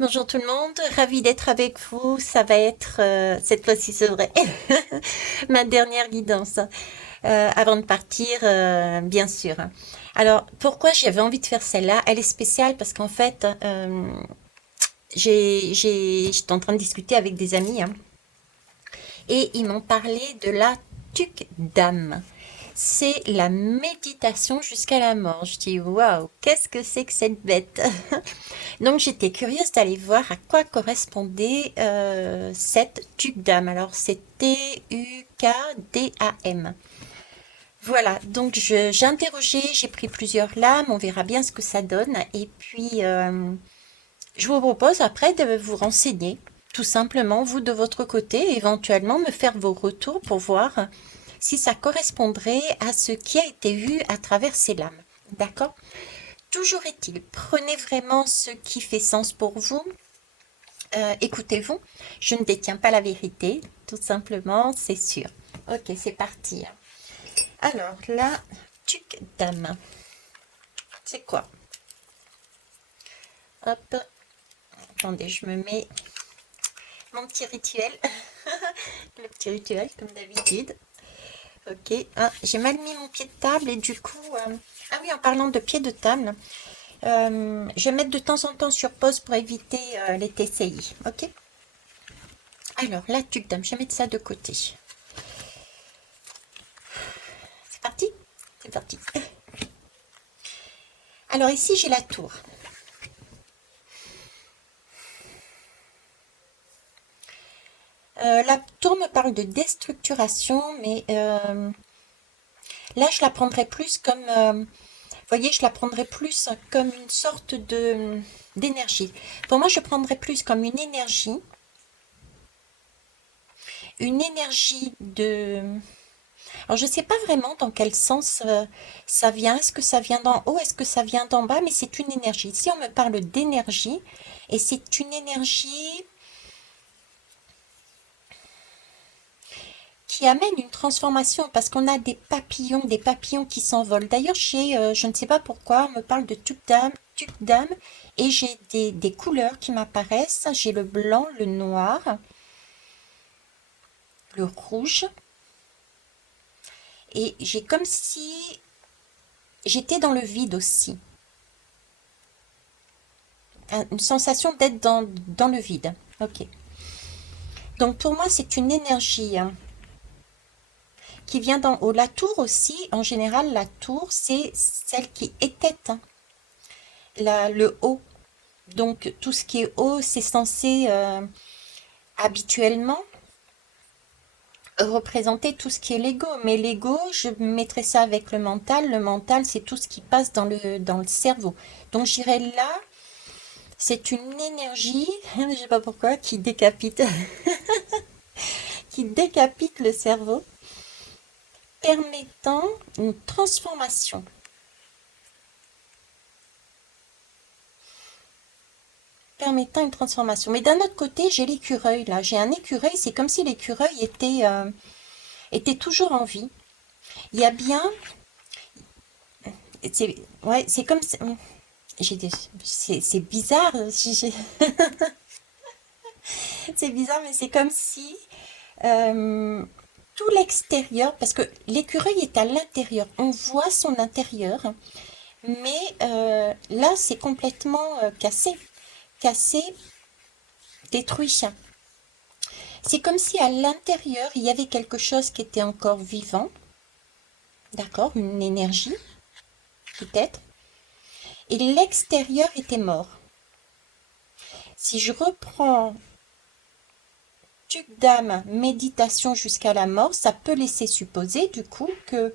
Bonjour tout le monde, ravie d'être avec vous. Ça va être, cette fois-ci c'est vrai, ma dernière guidance avant de partir, bien sûr. Alors, pourquoi j'avais envie de faire celle-là? Elle est spéciale parce qu'en fait, j'étais en train de discuter avec des amis hein, et ils m'ont parlé de la tuque d'âme. C'est la méditation jusqu'à la mort. Je dis waouh, qu'est-ce que c'est que cette bête? Donc j'étais curieuse d'aller voir à quoi correspondait cette Tukdam. Alors c'est Tukdam. Voilà, donc j'ai interrogé, j'ai pris plusieurs lames, on verra bien ce que ça donne. Et puis je vous propose après de vous renseigner, tout simplement, vous de votre côté, éventuellement me faire vos retours pour voir si ça correspondrait à ce qui a été vu à travers ces lames. D'accord? Toujours est-il, prenez vraiment ce qui fait sens pour vous. Écoutez-vous, je ne détiens pas la vérité, tout simplement, c'est sûr. Ok, c'est parti. Alors, la tuque dame, c'est quoi? Hop, attendez, je me mets mon petit rituel. Le petit rituel, comme d'habitude. Ok, ah, j'ai mal mis mon pied de table et du coup... Ah oui, en parlant de pied de table, je vais mettre de temps en temps sur pause pour éviter les TCI. Ok. Alors, la tuque dame, je vais mettre ça de côté. C'est parti? C'est parti. Alors ici, j'ai la tour. La tour me parle de déstructuration, mais là, je la prendrais plus comme, vous voyez, je la prendrais plus comme une sorte de d'énergie. Pour moi, je prendrais plus comme une énergie de... Alors, je ne sais pas vraiment dans quel sens ça vient. Est-ce que ça vient d'en haut? Est-ce que ça vient d'en bas? Mais c'est une énergie. Ici, on me parle d'énergie, et c'est une énergie qui amène une transformation parce qu'on a des papillons qui s'envolent. D'ailleurs, je ne sais pas pourquoi, on me parle de tuque d'âme et j'ai des couleurs qui m'apparaissent. J'ai le blanc, le noir, le rouge et j'ai comme si j'étais dans le vide aussi. Une sensation d'être dans le vide. Ok. Donc pour moi, c'est une énergie hein, qui vient d'en haut. La tour aussi, en général, la tour, c'est celle qui était hein, le haut. Donc tout ce qui est haut, c'est censé habituellement représenter tout ce qui est l'ego. Mais l'ego, je mettrais ça avec le mental. Le mental, c'est tout ce qui passe dans le cerveau. Donc j'irais là, c'est une énergie, je ne sais pas pourquoi, qui décapite, qui décapite le cerveau, permettant une transformation. Permettant une transformation. Mais d'un autre côté, j'ai l'écureuil là. J'ai un écureuil, c'est comme si l'écureuil était toujours en vie. Il y a bien, c'est ouais, c'est comme c'est bizarre, c'est bizarre, mais c'est comme si euh, tout l'extérieur, parce que l'écureuil est à l'intérieur, on voit son intérieur, mais là c'est complètement cassé, détruit. C'est comme si à l'intérieur il y avait quelque chose qui était encore vivant, d'accord, une énergie peut-être, et l'extérieur était mort. Si je reprends Tukdam, méditation jusqu'à la mort, ça peut laisser supposer du coup que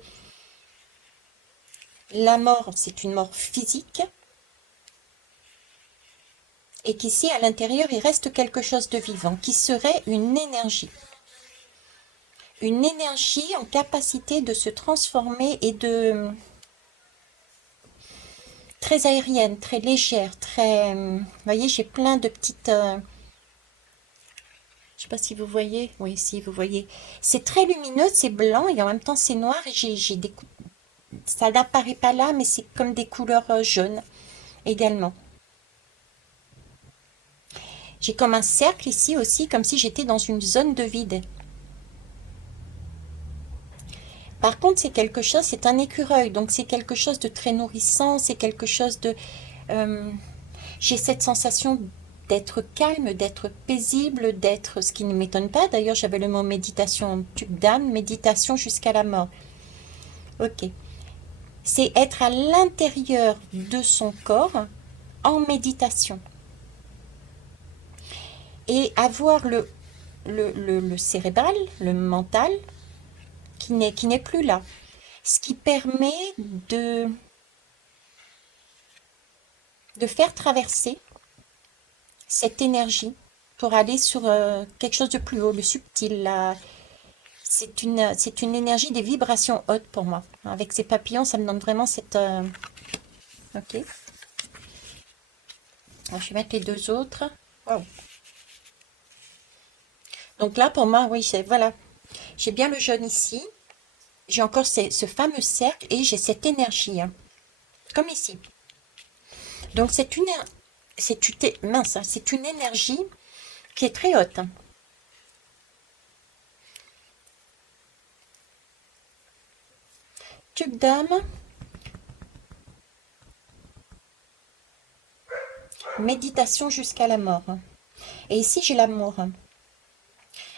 la mort, c'est une mort physique et qu'ici, à l'intérieur, il reste quelque chose de vivant qui serait une énergie. Une énergie en capacité de se transformer et de très aérienne, très légère, très... Vous voyez, j'ai plein de petites... je sais pas si vous voyez. Oui, si vous voyez. C'est très lumineux, c'est blanc et en même temps c'est noir et j'ai des... Ça n'apparaît pas là, mais c'est comme des couleurs jaunes également. J'ai comme un cercle ici aussi, comme si j'étais dans une zone de vide. Par contre, c'est quelque chose, c'est un écureuil, donc c'est quelque chose de très nourrissant, c'est quelque chose de... euh, j'ai cette sensation d'être calme, d'être paisible, d'être... Ce qui ne m'étonne pas, d'ailleurs, j'avais le mot méditation en tube d'âme, méditation jusqu'à la mort. Ok. C'est être à l'intérieur de son corps en méditation. Et avoir le cérébral, le mental, qui n'est plus là. Ce qui permet de, de faire traverser cette énergie pour aller sur quelque chose de plus haut, le subtil. C'est une énergie des vibrations hautes pour moi. Avec ces papillons, ça me donne vraiment cette... Ok. Alors, je vais mettre les deux autres. Wow. Donc là, pour moi, oui, voilà. J'ai bien le jaune ici. J'ai encore ce fameux cercle et j'ai cette énergie, hein, comme ici. Donc mince, hein, c'est une énergie qui est très haute, hein. Tube d'âme, méditation jusqu'à la mort. Et ici, j'ai l'amour.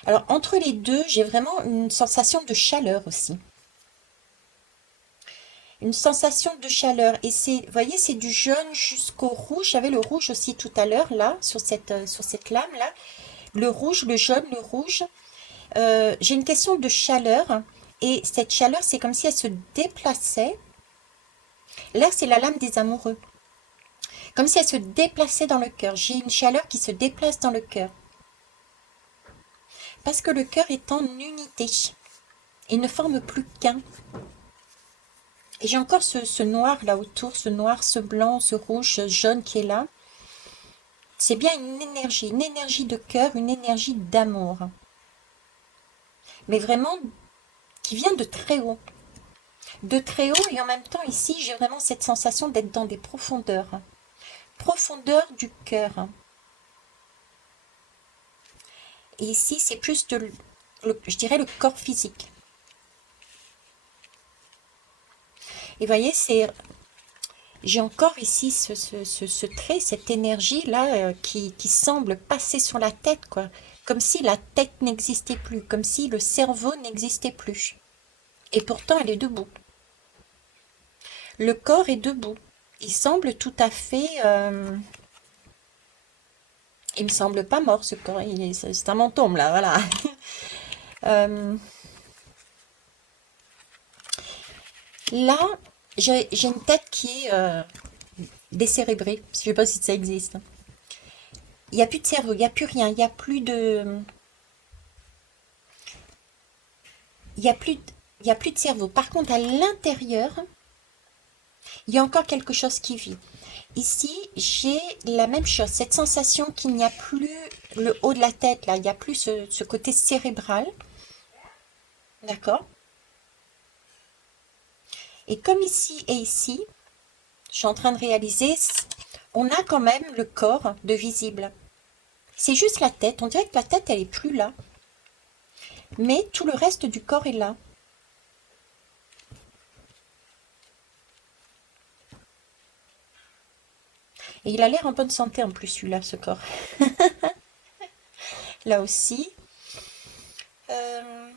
Alors, entre les deux, j'ai vraiment une sensation de chaleur aussi. Une sensation de chaleur. Et c'est, vous voyez, c'est du jaune jusqu'au rouge. J'avais le rouge aussi tout à l'heure, là, sur cette lame-là. Le rouge, le jaune, le rouge. J'ai une question de chaleur. Et cette chaleur, c'est comme si elle se déplaçait. Là, c'est la lame des amoureux. Comme si elle se déplaçait dans le cœur. J'ai une chaleur qui se déplace dans le cœur. Parce que le cœur est en unité. Il ne forme plus qu'un. Et j'ai encore ce noir là autour, ce noir, ce blanc, ce rouge, ce jaune qui est là. C'est bien une énergie de cœur, une énergie d'amour. Mais vraiment qui vient de très haut. De très haut et en même temps ici, j'ai vraiment cette sensation d'être dans des profondeurs. Profondeur du cœur. Et ici, c'est plus je dirais le corps physique. Et vous voyez, j'ai encore ici ce trait, cette énergie-là qui semble passer sur la tête, quoi. Comme si la tête n'existait plus, comme si le cerveau n'existait plus. Et pourtant, elle est debout. Le corps est debout. Il semble tout à fait... il me semble pas mort, ce corps. C'est un mentome, là, voilà. Euh, là, j'ai une tête qui est décérébrée. Je sais pas si ça existe. Il n'y a plus de cerveau, il n'y a plus rien, il n'y a plus de... Il y a plus, il y a plus de cerveau. Par contre, à l'intérieur, il y a encore quelque chose qui vit. Ici, j'ai la même chose, cette sensation qu'il n'y a plus le haut de la tête, là, il n'y a plus ce côté cérébral. D'accord? Et comme ici et ici, je suis en train de réaliser, on a quand même le corps de visible. C'est juste la tête, on dirait que la tête, elle est plus là. Mais tout le reste du corps est là. Et il a l'air en bonne santé en plus, celui-là, ce corps. Là aussi. Euh,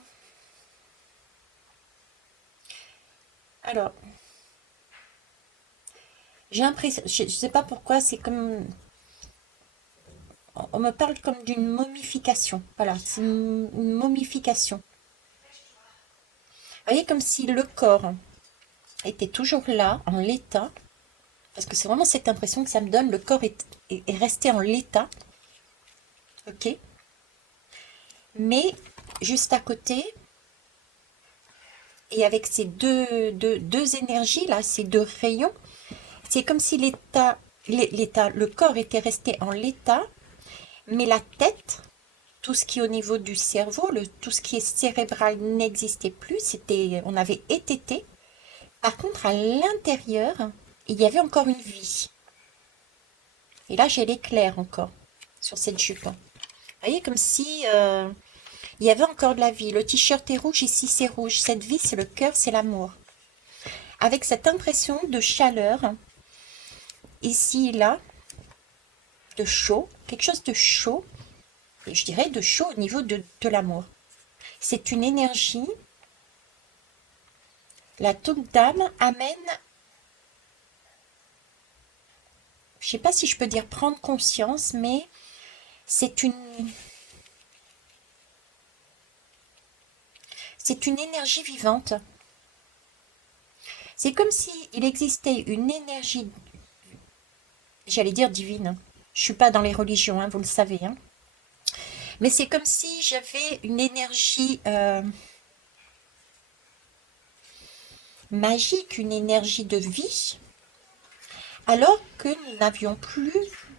Alors, j'ai l'impression, je ne sais pas pourquoi, c'est comme... On me parle comme d'une momification. Voilà, c'est une momification. Vous voyez, comme si le corps était toujours là, en l'état. Parce que c'est vraiment cette impression que ça me donne. Le corps est resté en l'état. Ok? Mais juste à côté, et avec ces deux énergies là, ces deux rayons, c'est comme si le corps était resté en l'état, mais la tête, tout ce qui est au niveau du cerveau, tout ce qui est cérébral n'existait plus, on avait étêté. Par contre, à l'intérieur, il y avait encore une vie. Et là, j'ai l'éclair encore sur cette jupe. Vous voyez, comme si il y avait encore de la vie. Le t-shirt est rouge, ici c'est rouge. Cette vie, c'est le cœur, c'est l'amour. Avec cette impression de chaleur, ici et là, de chaud, quelque chose de chaud, et je dirais de chaud au niveau de l'amour. C'est une énergie. La toque d'âme amène, je ne sais pas si je peux dire prendre conscience, mais c'est une énergie vivante. C'est comme s'il existait une énergie, j'allais dire divine. Je ne suis pas dans les religions, hein, vous le savez. Hein. Mais c'est comme si j'avais une énergie magique, une énergie de vie, alors que nous n'avions plus,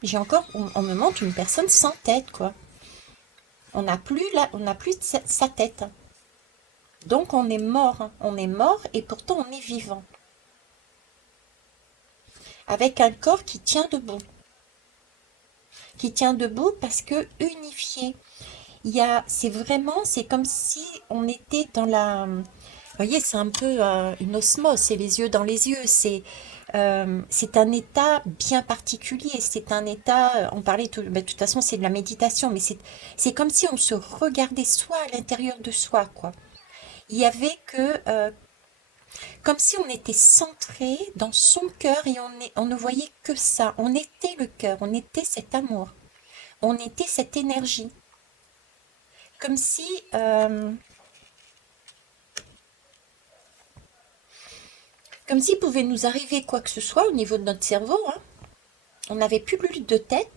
on me montre une personne sans tête, quoi. On n'a plus sa tête. Donc on est mort, et pourtant on est vivant. Avec un corps qui tient debout. Qui tient debout parce que unifié. C'est comme si on était dans la... Vous voyez, c'est un peu une osmose, c'est les yeux dans les yeux. C'est un état bien particulier. C'est un état, on parlait, de toute façon c'est de la méditation, mais c'est comme si on se regardait soi à l'intérieur de soi, quoi. Il y avait comme si on était centré dans son cœur et on ne voyait que ça. On était le cœur, on était cet amour, on était cette énergie. Comme si, comme s'il pouvait nous arriver quoi que ce soit au niveau de notre cerveau, hein. On n'avait plus de tête.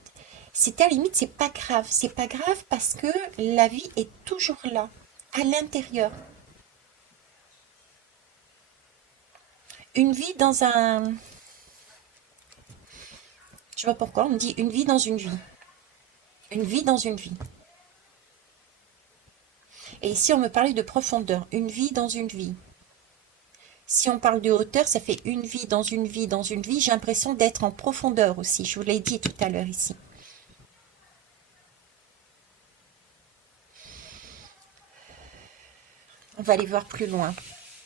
C'était à la limite, c'est pas grave. C'est pas grave parce que la vie est toujours là, à l'intérieur. Une vie dans un... Je sais pas pourquoi, on me dit une vie dans une vie. Une vie dans une vie. Et ici, on me parlait de profondeur. Une vie dans une vie. Si on parle de hauteur, ça fait une vie dans une vie dans une vie. J'ai l'impression d'être en profondeur aussi. Je vous l'ai dit tout à l'heure ici. On va aller voir plus loin.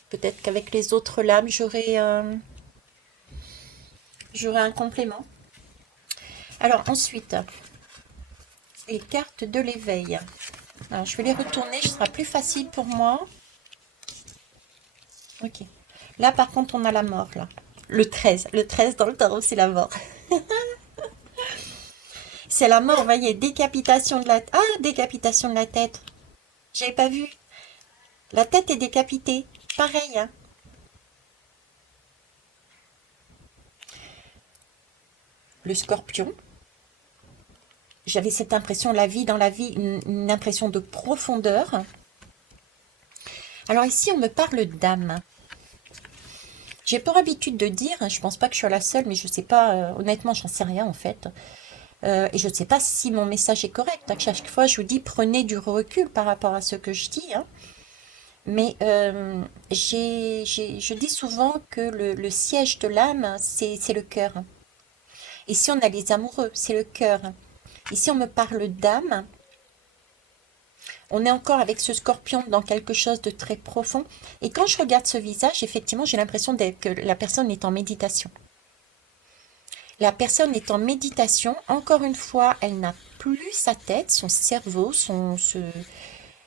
Peut-être qu'avec les autres lames, j'aurai un complément. Alors ensuite, les cartes de l'éveil. Alors je vais les retourner, ce sera plus facile pour moi. Ok. Là par contre on a la mort là. Le 13. Le 13 dans le tarot c'est la mort. C'est la mort, vous voyez, décapitation de la tête. Ah, décapitation de la tête. J'avais pas vu. La tête est décapitée. Pareil, hein. Le scorpion. J'avais cette impression, la vie dans la vie, une impression de profondeur. Alors ici, on me parle d'âme. J'ai pour habitude de dire, hein, je pense pas que je sois la seule, mais je sais pas, honnêtement, j'en sais rien en fait. Et je ne sais pas si mon message est correct. À chaque fois, je vous dis, prenez du recul par rapport à ce que je dis. Hein. Mais je dis souvent que le siège de l'âme, c'est le cœur. Ici, on a les amoureux, c'est le cœur. Ici, on me parle d'âme. On est encore avec ce scorpion dans quelque chose de très profond. Et quand je regarde ce visage, effectivement, j'ai l'impression que la personne est en méditation. La personne est en méditation. Encore une fois, elle n'a plus sa tête, son cerveau,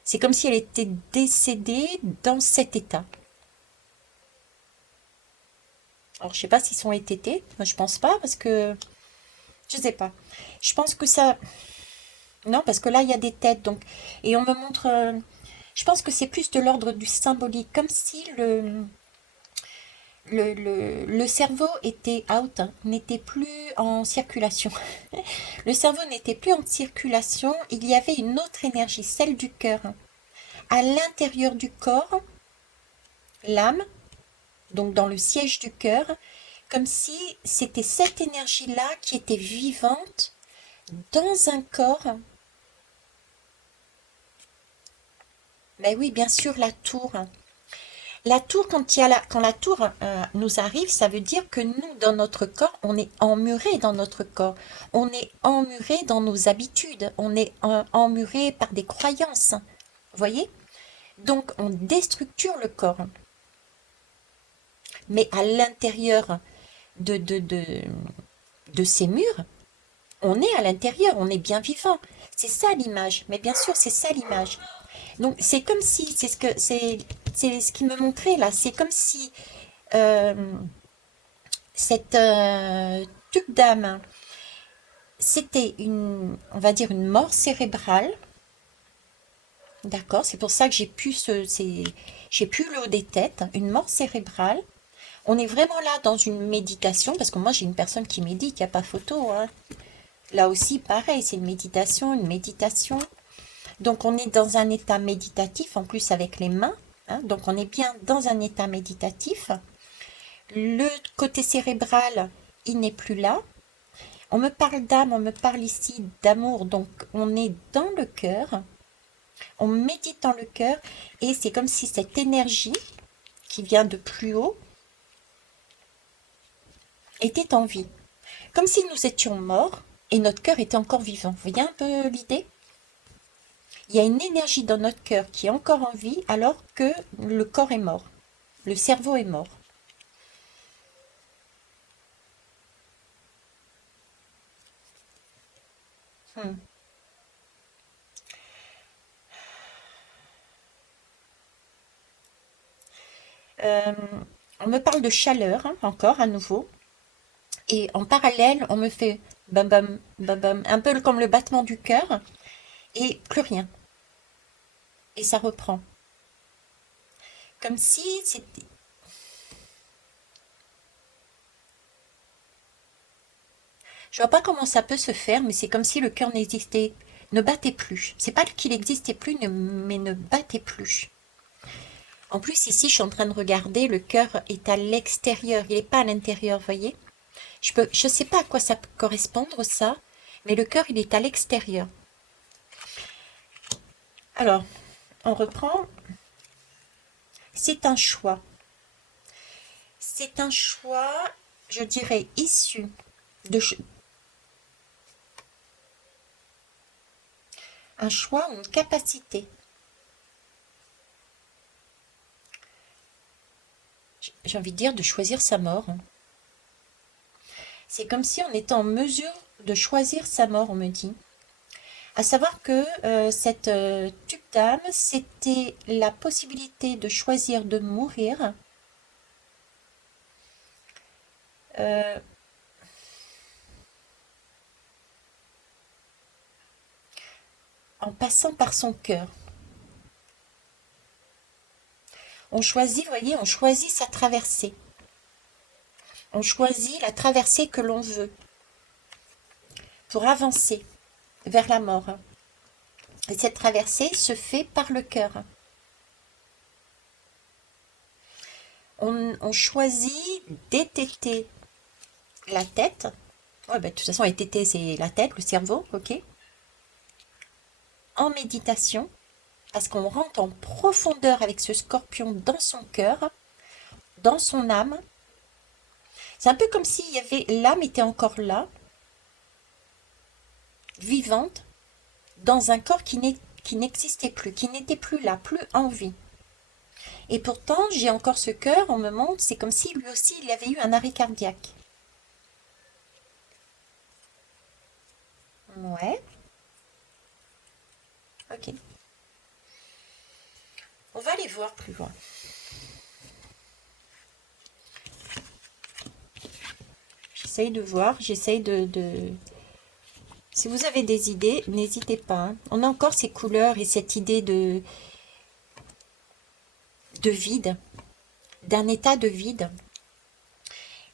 c'est comme si elle était décédée dans cet état. Alors, je sais pas s'ils sont étêtés. Moi, je pense pas parce que... Je sais pas. Je pense que ça... Non, parce que là, il y a des têtes. Donc... Et on me montre... Je pense que c'est plus de l'ordre du symbolique. Comme si le cerveau était out, hein, n'était plus en circulation. Le cerveau n'était plus en circulation. Il y avait une autre énergie, celle du cœur. À l'intérieur du corps, l'âme, donc dans le siège du cœur, comme si c'était cette énergie-là qui était vivante dans un corps. Ben oui, bien sûr, la tour. La tour, quand la tour nous arrive, ça veut dire que nous, dans notre corps, on est emmuré dans notre corps. On est emmuré dans nos habitudes. On est emmuré par des croyances. Vous voyez? Donc, on déstructure le corps. Mais à l'intérieur de, de, de, de ces murs, on est à l'intérieur, on est bien vivant. C'est ça l'image. Mais bien sûr, c'est ça l'image. Donc, c'est comme si, c'est ce qui me montrait là. C'est comme si euh, cette tube d'âme, c'était on va dire une mort cérébrale. D'accord, c'est pour ça que j'ai pu le haut des têtes, une mort cérébrale. On est vraiment là dans une méditation, parce que moi j'ai une personne qui médite, il n'y a pas photo, hein. Là aussi, pareil, c'est une méditation. Donc on est dans un état méditatif, en plus avec les mains, hein. Donc on est bien dans un état méditatif. Le côté cérébral, il n'est plus là. On me parle d'âme, on me parle ici d'amour, donc on est dans le cœur. On médite dans le cœur et c'est comme si cette énergie qui vient de plus haut était en vie. Comme si nous étions morts et notre cœur était encore vivant. Vous voyez un peu l'idée? Il y a une énergie dans notre cœur qui est encore en vie alors que le corps est mort. Le cerveau est mort. Hmm. Euh, on me parle de chaleur, hein, encore à nouveau. Et en parallèle, on me fait bam bam bam bam, un peu comme le battement du cœur, et plus rien. Et ça reprend. Comme si c'était... Je vois pas comment ça peut se faire, mais c'est comme si le cœur n'existait, ne battait plus. C'est pas qu'il n'existait plus, mais ne battait plus. En plus, ici, je suis en train de regarder, le cœur est à l'extérieur, il n'est pas à l'intérieur, vous voyez? Je sais pas à quoi ça peut correspondre, ça, mais le cœur, il est à l'extérieur. Alors, on reprend. C'est un choix. C'est un choix, je dirais, issu de un choix ou une capacité. J'ai envie de dire de choisir sa mort. C'est comme si on était en mesure de choisir sa mort, on me dit. À savoir que cette tube d'âme, c'était la possibilité de choisir de mourir euh, en passant par son cœur. On choisit, vous voyez, on choisit sa traversée. On choisit la traversée que l'on veut pour avancer vers la mort. Et cette traversée se fait par le cœur. On choisit d'ététer la tête. Ouais, ben, de toute façon, ététer, c'est la tête, le cerveau, ok? En méditation, parce qu'on rentre en profondeur avec ce scorpion dans son cœur, dans son âme. C'est un peu comme s'il y avait, l'âme était encore là, vivante, dans un corps qui n'existait plus, qui n'était plus là, plus en vie. Et pourtant, j'ai encore ce cœur, on me montre, c'est comme si lui aussi, il avait eu un arrêt cardiaque. Ouais, ok. On va aller voir plus loin. J'essaye de voir, Si vous avez des idées, n'hésitez pas, hein. On a encore ces couleurs et cette idée de vide, d'un état de vide.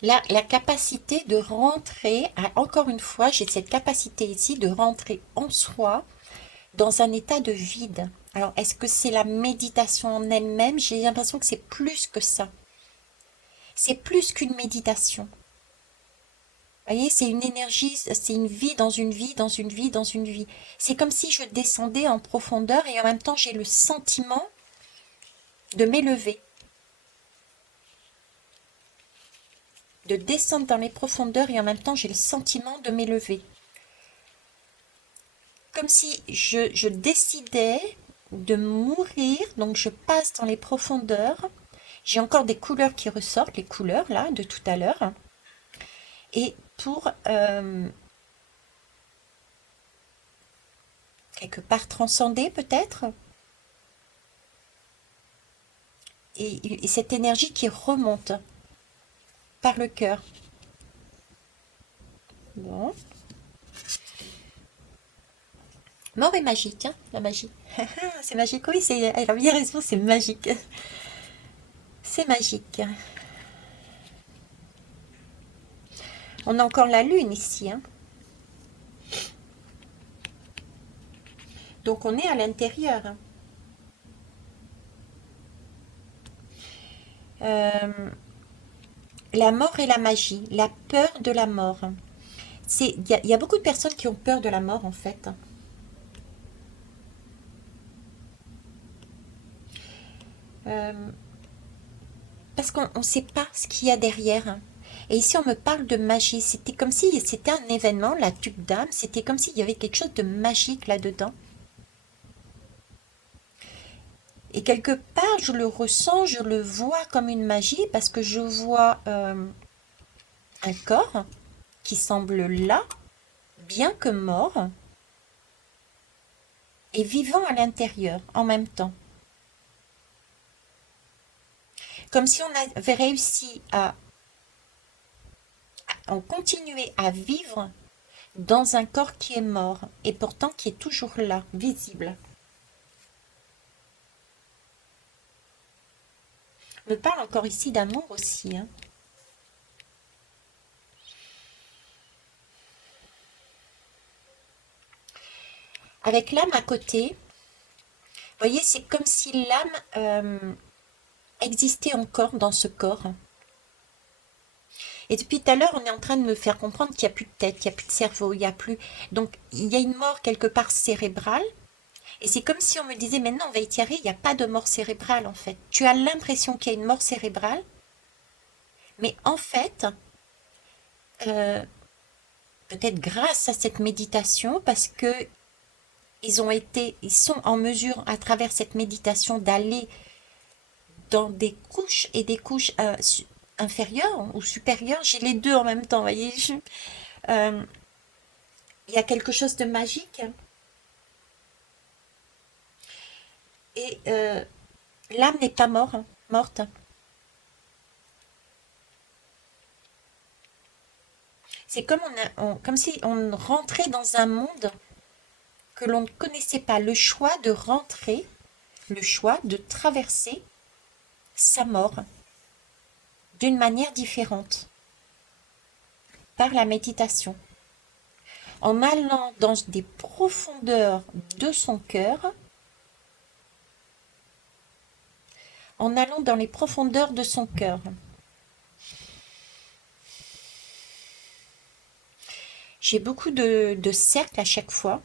La capacité de rentrer, encore une fois, j'ai cette capacité ici de rentrer en soi dans un état de vide. Alors, est-ce que c'est la méditation en elle-même? J'ai l'impression que c'est plus que ça. C'est plus qu'une méditation. Vous voyez, c'est une énergie, c'est une vie dans une vie, dans une vie, dans une vie. C'est comme si je descendais en profondeur et en même temps j'ai le sentiment de m'élever. de descendre dans les profondeurs et en même temps j'ai le sentiment de m'élever. Comme si je décidais de mourir, donc je passe dans les profondeurs. J'ai encore des couleurs qui ressortent, les couleurs là de tout à l'heure. Et pour quelque part transcender peut-être, et cette énergie qui remonte par le cœur. Bon. Mort est magique, hein, la magie. C'est magique, oui, elle a bien raison, c'est magique. C'est magique. On a encore la lune ici, hein. Donc on est à l'intérieur. Euh, la mort et la magie, la peur de la mort. Il y a beaucoup de personnes qui ont peur de la mort en fait. Euh, Parce qu'on ne sait pas ce qu'il y a derrière. Et ici, on me parle de magie. C'était comme si c'était un événement, la tube d'âme. C'était comme s'il y avait quelque chose de magique là-dedans. Et quelque part, je le ressens, je le vois comme une magie parce que je vois un corps qui semble là, bien que mort, et vivant à l'intérieur en même temps. Comme si on avait réussi à continuer à vivre dans un corps qui est mort et pourtant qui est toujours là, visible. On me parle encore ici d'amour aussi, hein. Avec l'âme à côté, vous voyez, c'est comme si l'âme existait encore dans ce corps. Et depuis tout à l'heure, on est en train de me faire comprendre qu'il n'y a plus de tête, qu'il n'y a plus de cerveau, il n'y a plus... Donc, il y a une mort quelque part cérébrale. Et c'est comme si on me disait, mais non, Veitiari, il n'y a pas de mort cérébrale, en fait. Tu as l'impression qu'il y a une mort cérébrale, mais en fait, euh, peut-être grâce à cette méditation, parce que ils sont en mesure, à travers cette méditation, d'aller dans des couches et des couches inférieures ou supérieures. J'ai les deux en même temps, vous voyez. Euh, il y a quelque chose de magique. Et l'âme n'est pas morte. C'est comme, comme si on rentrait dans un monde que l'on ne connaissait pas. Le choix de rentrer, le choix de traverser sa mort d'une manière différente, par la méditation. En allant dans des profondeurs de son cœur, en allant dans les profondeurs de son cœur. J'ai beaucoup de cercles à chaque fois.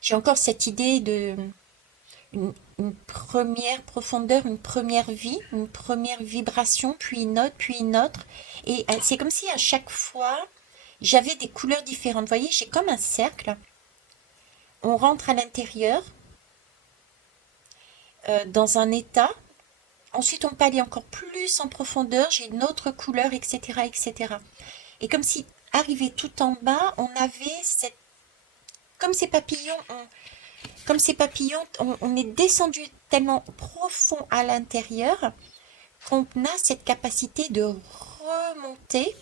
J'ai encore cette idée de une première profondeur, une première vie, une première vibration, puis une autre. Et c'est comme si à chaque fois, j'avais des couleurs différentes. Vous voyez, j'ai comme un cercle. On rentre à l'intérieur, dans un état. Ensuite, on peut aller encore plus en profondeur. J'ai une autre couleur, etc., etc. Et comme si, arrivé tout en bas, on avait cette... Comme ces papillons, on est descendu tellement profond à l'intérieur qu'on a cette capacité de remonter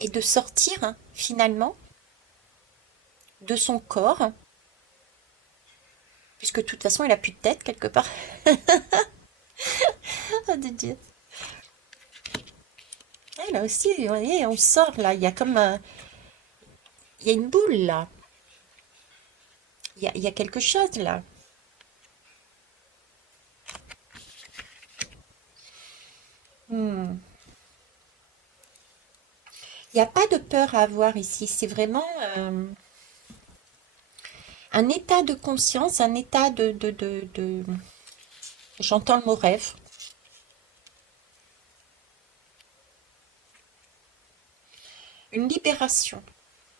et de sortir finalement de son corps, puisque de toute façon il a plus de tête quelque part. Oh de Dieu. Et là aussi, vous voyez, on sort là, il y a comme il y a une boule là, il y a quelque chose là. Hmm. Il n'y a pas de peur à avoir ici, c'est vraiment un état de conscience, un état de... J'entends le mot rêve. une libération,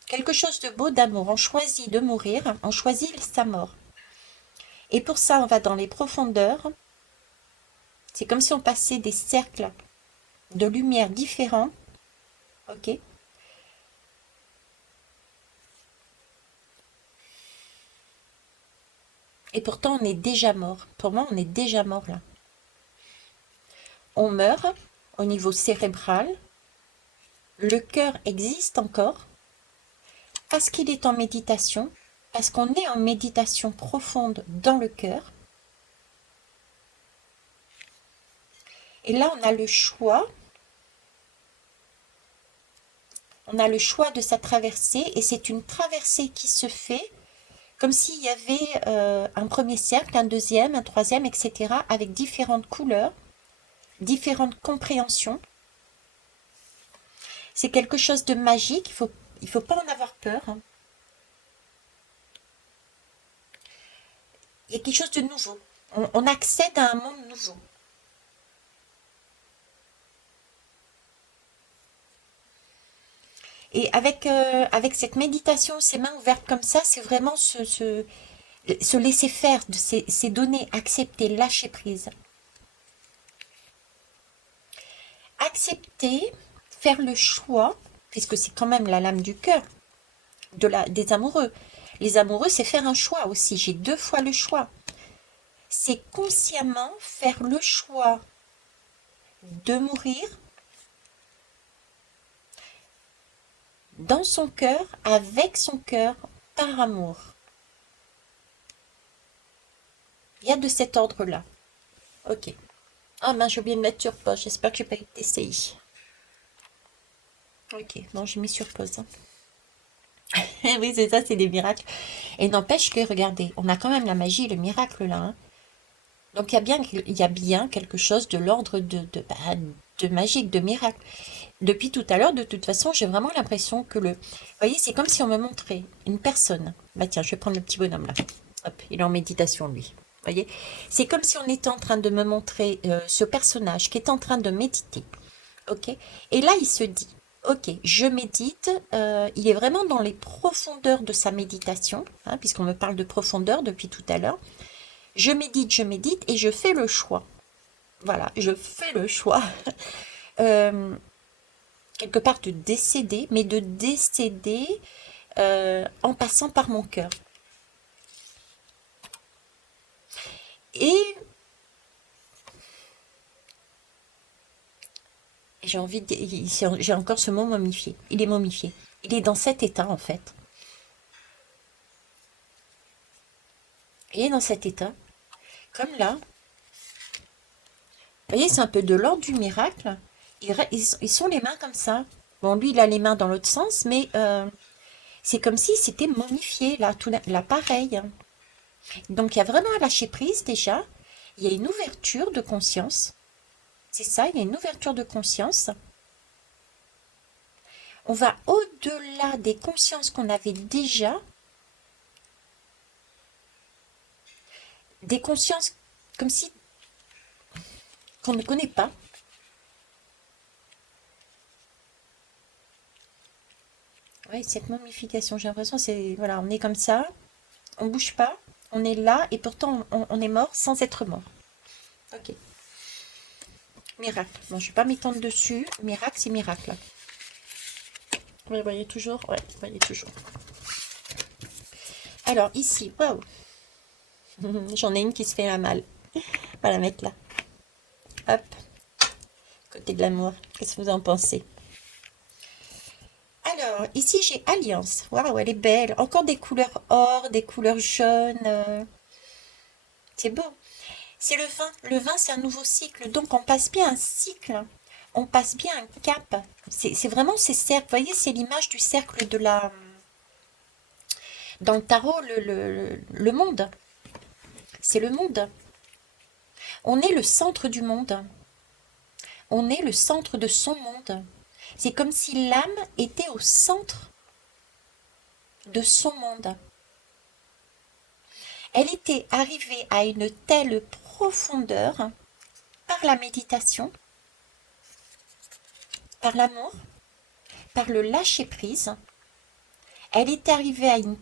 quelque chose de beau d'amour. On choisit de mourir, on choisit sa mort. Et pour ça, on va dans les profondeurs. C'est comme si on passait des cercles de lumière différents. Ok. Et pourtant, on est déjà mort. Pour moi, on est déjà mort là. On meurt au niveau cérébral. Le cœur existe encore parce qu'il est en méditation, parce qu'on est en méditation profonde dans le cœur. Et là, on a le choix. On a le choix de sa traversée et c'est une traversée qui se fait comme s'il y avait un premier cercle, un deuxième, un troisième, etc. avec différentes couleurs, différentes compréhensions. C'est quelque chose de magique, il faut pas en avoir peur. Hein. Il y a quelque chose de nouveau. On accède à un monde nouveau. Et avec cette méditation, ces mains ouvertes comme ça, c'est vraiment se laisser faire, ces données, accepter, lâcher prise. Accepter, faire le choix, puisque c'est quand même la lame du cœur des amoureux. Les amoureux, c'est faire un choix aussi. J'ai 2 fois le choix. C'est consciemment faire le choix de mourir dans son cœur, avec son cœur, par amour. Il y a de cet ordre-là. Ok. Ah mince, j'ai oublié de mettre sur pause. J'espère que je n'ai pas été TCI. Ok, bon, j'ai mis sur pause. Oui, c'est ça, c'est des miracles. Et n'empêche que, regardez, on a quand même la magie et le miracle là. Hein. Donc il y a bien quelque chose de l'ordre de magique, de miracle. Depuis tout à l'heure, de toute façon, j'ai vraiment l'impression que Vous voyez, c'est comme si on me montrait une personne. Bah tiens, je vais prendre le petit bonhomme là. Hop, il est en méditation lui. Vous voyez, c'est comme si on était en train de me montrer ce personnage qui est en train de méditer. Ok. Et là, il se dit, ok, je médite. Il est vraiment dans les profondeurs de sa méditation, hein, puisqu'on me parle de profondeur depuis tout à l'heure. Je médite et je fais le choix. Voilà, je fais le choix. Quelque part de décéder, mais de décéder en passant par mon cœur. Et j'ai encore ce mot momifié. Il est momifié. Il est dans cet état en fait. Il est dans cet état. Comme là. Vous voyez, c'est un peu de l'ordre du miracle. Ils sont les mains comme ça. Bon, lui, il a les mains dans l'autre sens, mais c'est comme si c'était momifié, là, là, pareil. Donc, il y a vraiment un lâcher prise déjà. Il y a une ouverture de conscience. C'est ça, il y a une ouverture de conscience. On va au-delà des consciences qu'on avait déjà. Des consciences comme si qu'on ne connaît pas. Oui, cette momification, j'ai l'impression, c'est, voilà, on est comme ça, on bouge pas, on est là, et pourtant on est mort sans être mort. Ok. Miracle. Bon, je ne vais pas m'étendre dessus. Miracle, c'est miracle. Vous voyez toujours? Ouais, vous voyez toujours. Alors, ici, waouh. J'en ai une qui se fait la malle. On va la mettre là. Hop. Côté de l'amour. Qu'est-ce que vous en pensez? Alors, ici, j'ai Alliance. Waouh, elle est belle. Encore des couleurs or, des couleurs jaunes. C'est beau. C'est le vin. Le vin, c'est un nouveau cycle. Donc, on passe bien un cycle. On passe bien un cap. C'est vraiment ces cercles. Vous voyez, c'est l'image du cercle de la... Dans le tarot, le monde. C'est le monde. On est le centre du monde. On est le centre de son monde. C'est comme si l'âme était au centre de son monde. Elle était arrivée à une telle profondeur par la méditation, par l'amour, par le lâcher-prise, elle est arrivée à une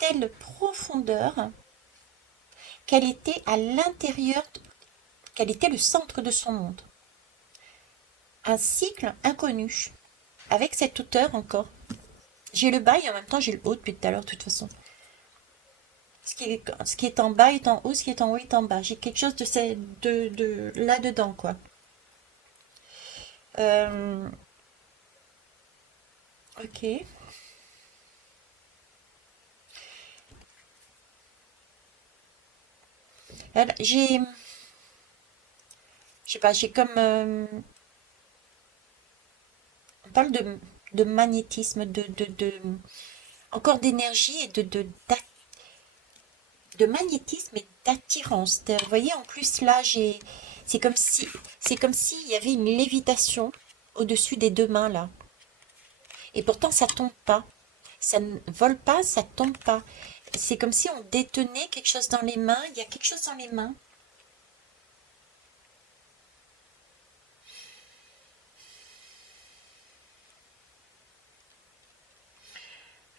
telle profondeur qu'elle était à l'intérieur, qu'elle était le centre de son monde. Un cycle inconnu, avec cette hauteur encore. J'ai le bas et en même temps j'ai le haut depuis tout à l'heure de toute façon. Ce qui est en bas est en haut, ce qui est en haut est en bas. J'ai quelque chose de là-dedans, quoi. Euh, ok. Alors, je sais pas, j'ai comme, on parle de magnétisme, encore d'énergie et de magnétisme et d'attirance. Vous voyez, en plus là, c'est comme si, c'est comme s'il y avait une lévitation au-dessus des deux mains là. Et pourtant, ça tombe pas. Ça ne vole pas, ça tombe pas. C'est comme si on détenait quelque chose dans les mains. Il y a quelque chose dans les mains.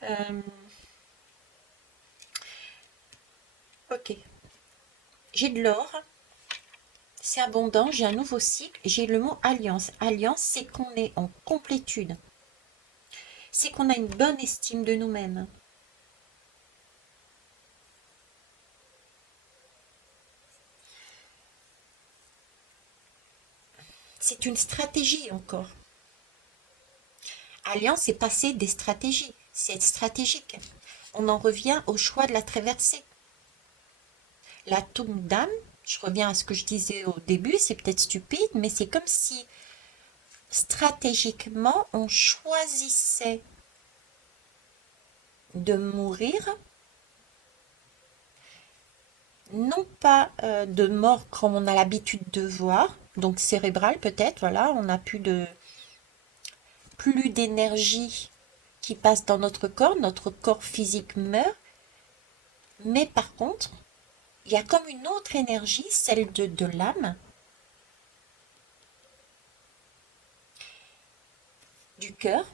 Euh, ok. J'ai de l'or. C'est abondant. J'ai un nouveau cycle. J'ai le mot alliance. Alliance, c'est qu'on est en complétude. C'est qu'on a une bonne estime de nous-mêmes. C'est une stratégie encore. Alliance, c'est passer des stratégies. C'est être stratégique. On en revient au choix de la traversée. La tour d'âme, je reviens à ce que je disais au début, c'est peut-être stupide, mais c'est comme si stratégiquement on choisissait de mourir, non pas de mort comme on a l'habitude de voir, donc cérébrale peut-être, voilà, on n'a plus d'énergie qui passe dans notre corps physique meurt, mais par contre, il y a comme une autre énergie, celle de l'âme, du cœur,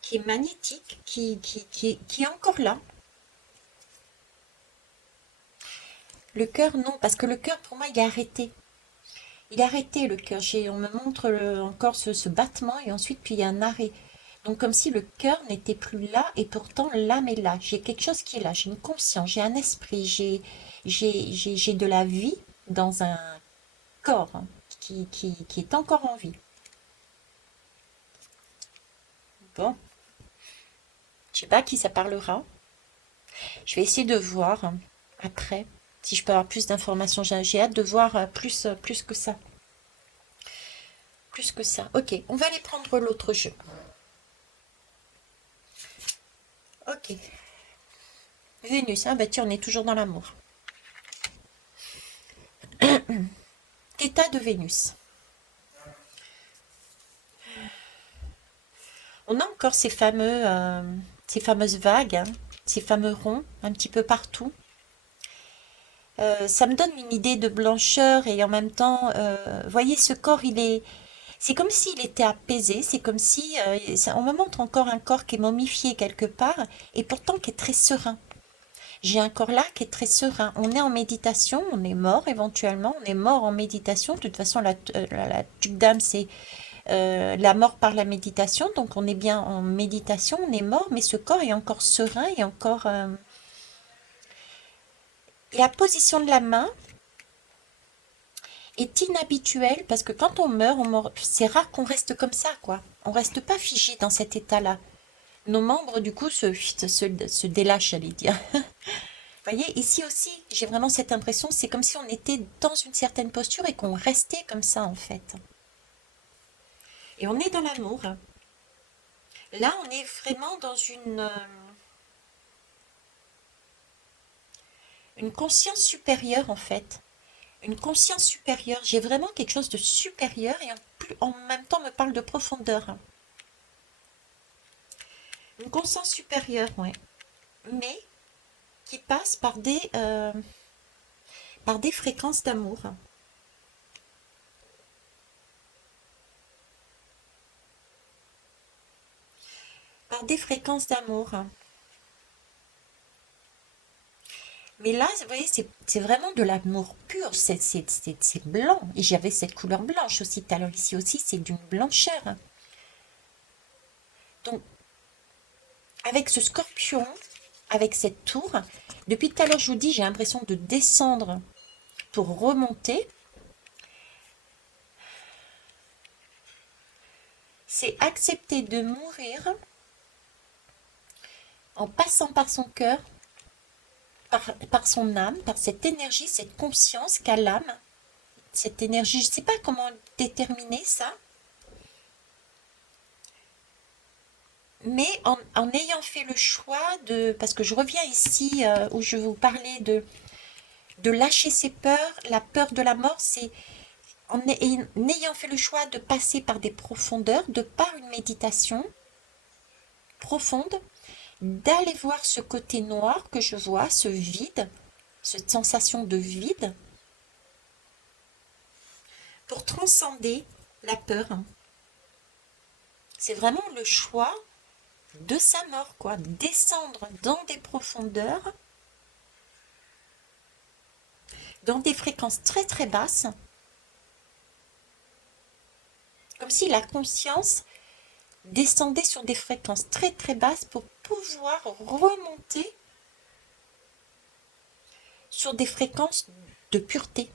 qui est magnétique, qui est encore là. Le cœur, non, parce que le cœur, pour moi, il est arrêté. Il est arrêté, le cœur. On me montre encore ce battement et ensuite, puis il y a un arrêt. Donc, comme si le cœur n'était plus là et pourtant l'âme est là. J'ai quelque chose qui est là. J'ai une conscience, j'ai un esprit, j'ai de la vie dans un corps hein, qui est encore en vie. Bon, je sais pas à qui ça parlera. Je vais essayer de voir après si je peux avoir plus d'informations. J'ai hâte de voir plus que ça. Plus que ça. Ok, on va aller prendre l'autre jeu. Ok. Vénus, ah bah tiens, on est toujours dans l'amour. Theta de Vénus. On a encore ces fameuses vagues, hein, ces fameux ronds, un petit peu partout. Ça me donne une idée de blancheur et en même temps, voyez, ce corps, c'est comme s'il était apaisé, c'est comme si, on me montre encore un corps qui est momifié quelque part et pourtant qui est très serein. J'ai un corps là qui est très serein. On est en méditation, on est mort éventuellement, on est mort en méditation. De toute façon, la tuque d'âme, c'est la mort par la méditation. Donc on est bien en méditation, on est mort, mais ce corps est encore serein et encore... la position de la main est inhabituelle parce que quand on meurt, c'est rare qu'on reste comme ça, quoi. On reste pas figé dans cet état-là. Nos membres, du coup, se délâchent, j'allais dire. Vous voyez, ici aussi, j'ai vraiment cette impression, c'est comme si on était dans une certaine posture et qu'on restait comme ça, en fait. Et on est dans l'amour. Là, on est vraiment dans une conscience supérieure, en fait. Une conscience supérieure. J'ai vraiment quelque chose de supérieur et en même temps, on me parle de profondeur. Une conscience supérieure, ouais. Mais qui passe par des fréquences d'amour. par des fréquences d'amour. Mais là, vous voyez, c'est vraiment de l'amour pur, c'est blanc. Et j'avais cette couleur blanche aussi tout à l'heure. Ici aussi, c'est d'une blancheur. Donc, avec ce scorpion, avec cette tour, depuis tout à l'heure, je vous dis, j'ai l'impression de descendre pour remonter. C'est accepter de mourir en passant par son cœur, par son âme, par cette énergie, cette conscience qu'a l'âme, cette énergie, je ne sais pas comment déterminer ça, mais en ayant fait le choix de, parce que je reviens ici où je vous parlais de lâcher ses peurs, la peur de la mort, c'est en ayant fait le choix de passer par des profondeurs, de par une méditation profonde, d'aller voir ce côté noir que je vois, ce vide, cette sensation de vide, pour transcender la peur. C'est vraiment le choix de sa mort, quoi. Descendre dans des profondeurs, dans des fréquences très très basses, comme si la conscience descendait sur des fréquences très très basses pour pouvoir remonter sur des fréquences de pureté,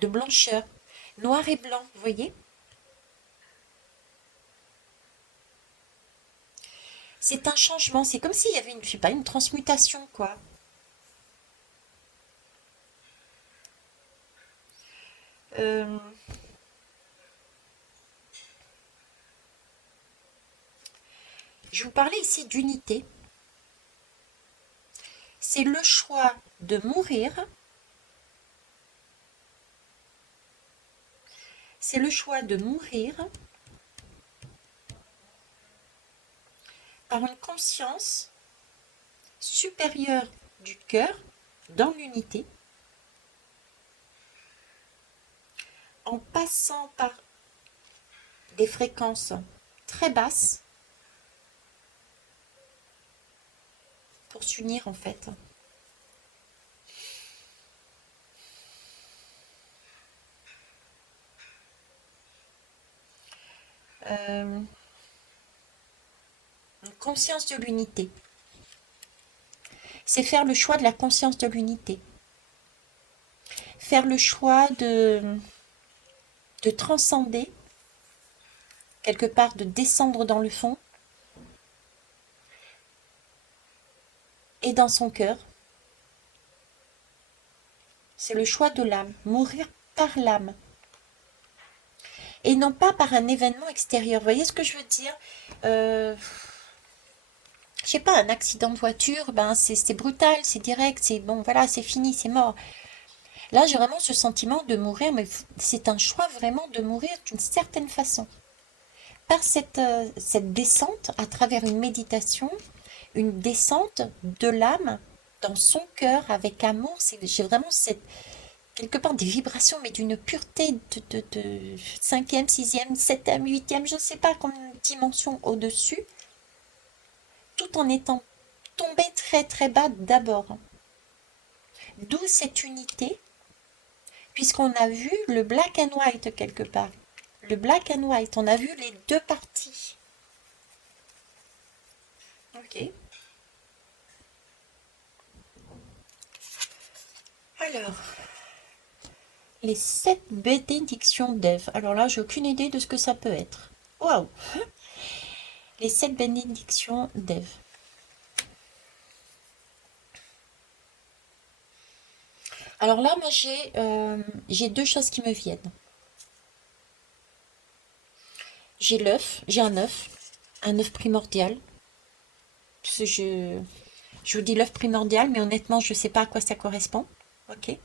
de blancheur, noir et blanc, vous voyez. C'est un changement, c'est comme s'il y avait une, je sais pas, une transmutation, quoi. Euh, je vous parlais ici d'unité. C'est le choix de mourir, c'est le choix de mourir par une conscience supérieure du cœur dans l'unité, en passant par des fréquences très basses pour s'unir en fait. Une conscience de l'unité. C'est faire le choix de la conscience de l'unité. Faire le choix de transcender, quelque part de descendre dans le fond et dans son cœur. C'est le choix de l'âme, mourir par l'âme. Et non pas par un événement extérieur. Vous voyez ce que je veux dire je sais pas, un accident de voiture, ben c'est brutal, c'est direct, c'est bon, voilà, c'est fini, c'est mort. Là, j'ai vraiment ce sentiment de mourir, mais c'est un choix vraiment de mourir d'une certaine façon. Par cette descente à travers une méditation, une descente de l'âme dans son cœur avec amour. J'ai vraiment quelque part des vibrations, mais d'une pureté de cinquième, sixième, septième, huitième, je ne sais pas combien de dimensions au-dessus, tout en étant tombé très très bas d'abord. D'où cette unité, puisqu'on a vu le black and white quelque part. Le black and white, on a vu les deux parties. Ok. Alors, les 7 bénédictions d'Ève. Alors là, j'ai aucune idée de ce que ça peut être. Waouh! Les 7 bénédictions d'Ève. Alors là, moi, j'ai deux choses qui me viennent. J'ai un œuf primordial. Parce que je vous dis l'œuf primordial, mais honnêtement, je ne sais pas à quoi ça correspond. Ok.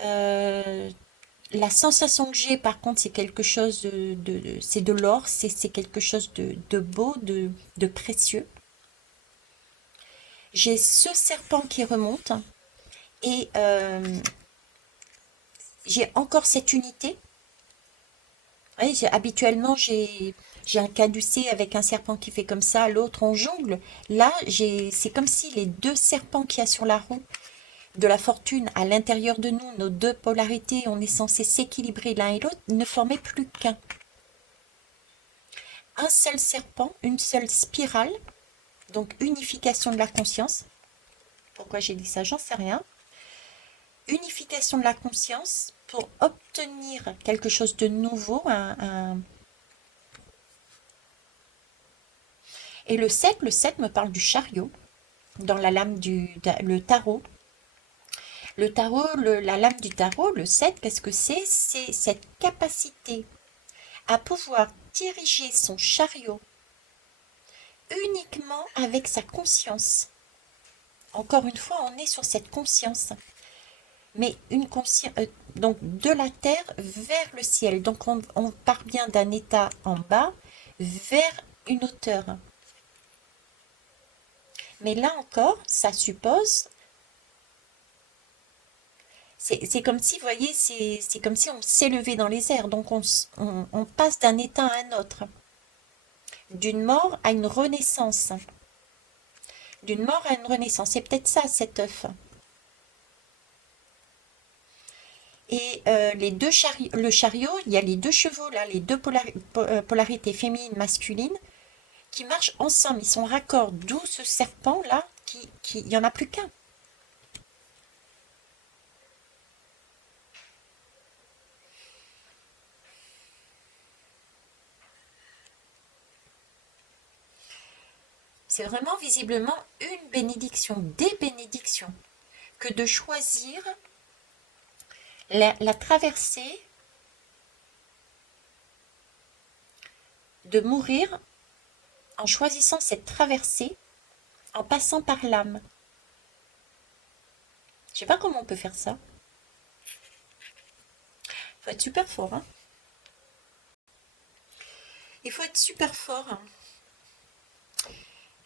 Euh, la sensation que j'ai, par contre, c'est quelque chose c'est de l'or, c'est quelque chose de beau, de précieux. J'ai ce serpent qui remonte et j'ai encore cette unité Oui, habituellement, j'ai un caducée avec un serpent qui fait comme ça, l'autre on jongle. Là, c'est comme si les deux serpents qu'il y a sur la roue de la fortune à l'intérieur de nous, nos deux polarités, on est censé s'équilibrer l'un et l'autre, ne formaient plus qu'un. Un seul serpent, une seule spirale, donc unification de la conscience. Pourquoi j'ai dit ça, j'en sais rien. Unification de la conscience pour obtenir quelque chose de nouveau, Et le 7 me parle du chariot dans la lame le tarot. Le tarot, la lame du tarot, le 7, qu'est-ce que c'est? C'est cette capacité à pouvoir diriger son chariot uniquement avec sa conscience. Encore une fois, on est sur cette conscience. Mais une conscience, donc de la terre vers le ciel. Donc on part bien d'un état en bas vers une hauteur. Mais là encore, ça suppose, c'est comme si, vous voyez, c'est comme si on s'élevait dans les airs. Donc on passe d'un état à un autre. D'une mort à une renaissance. D'une mort à une renaissance. C'est peut-être ça, cet œuf. Et le chariot, il y a les deux chevaux là, les deux polarités féminines, masculines, qui marchent ensemble. Ils sont raccords. D'où ce serpent là, il n'y en a plus qu'un. C'est vraiment visiblement une bénédiction, des bénédictions, que de choisir la traversée, de mourir en choisissant cette traversée, en passant par l'âme. Je sais pas comment on peut faire ça. Faut être super fort, hein. Il faut être super fort.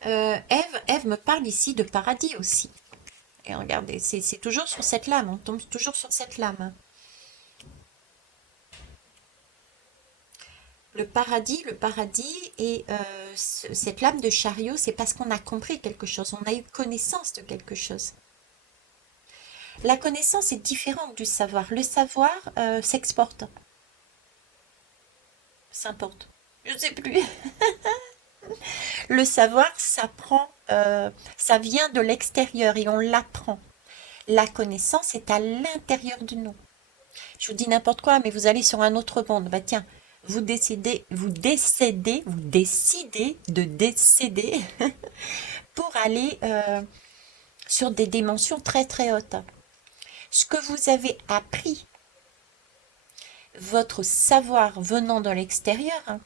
Ève me parle ici de paradis aussi. Et regardez, c'est toujours sur cette lame, on tombe toujours sur cette lame. Le paradis et cette lame de chariot, c'est parce qu'on a compris quelque chose, on a eu connaissance de quelque chose. La connaissance est différente du savoir. Le savoir s'exporte, s'importe. Je ne sais plus. Le savoir, ça vient de l'extérieur et on l'apprend. La connaissance est à l'intérieur de nous. Je vous dis n'importe quoi, mais vous allez sur un autre monde. Bah tiens, vous décidez de décéder pour aller sur des dimensions très très hautes. Ce que vous avez appris, votre savoir venant de l'extérieur, hein,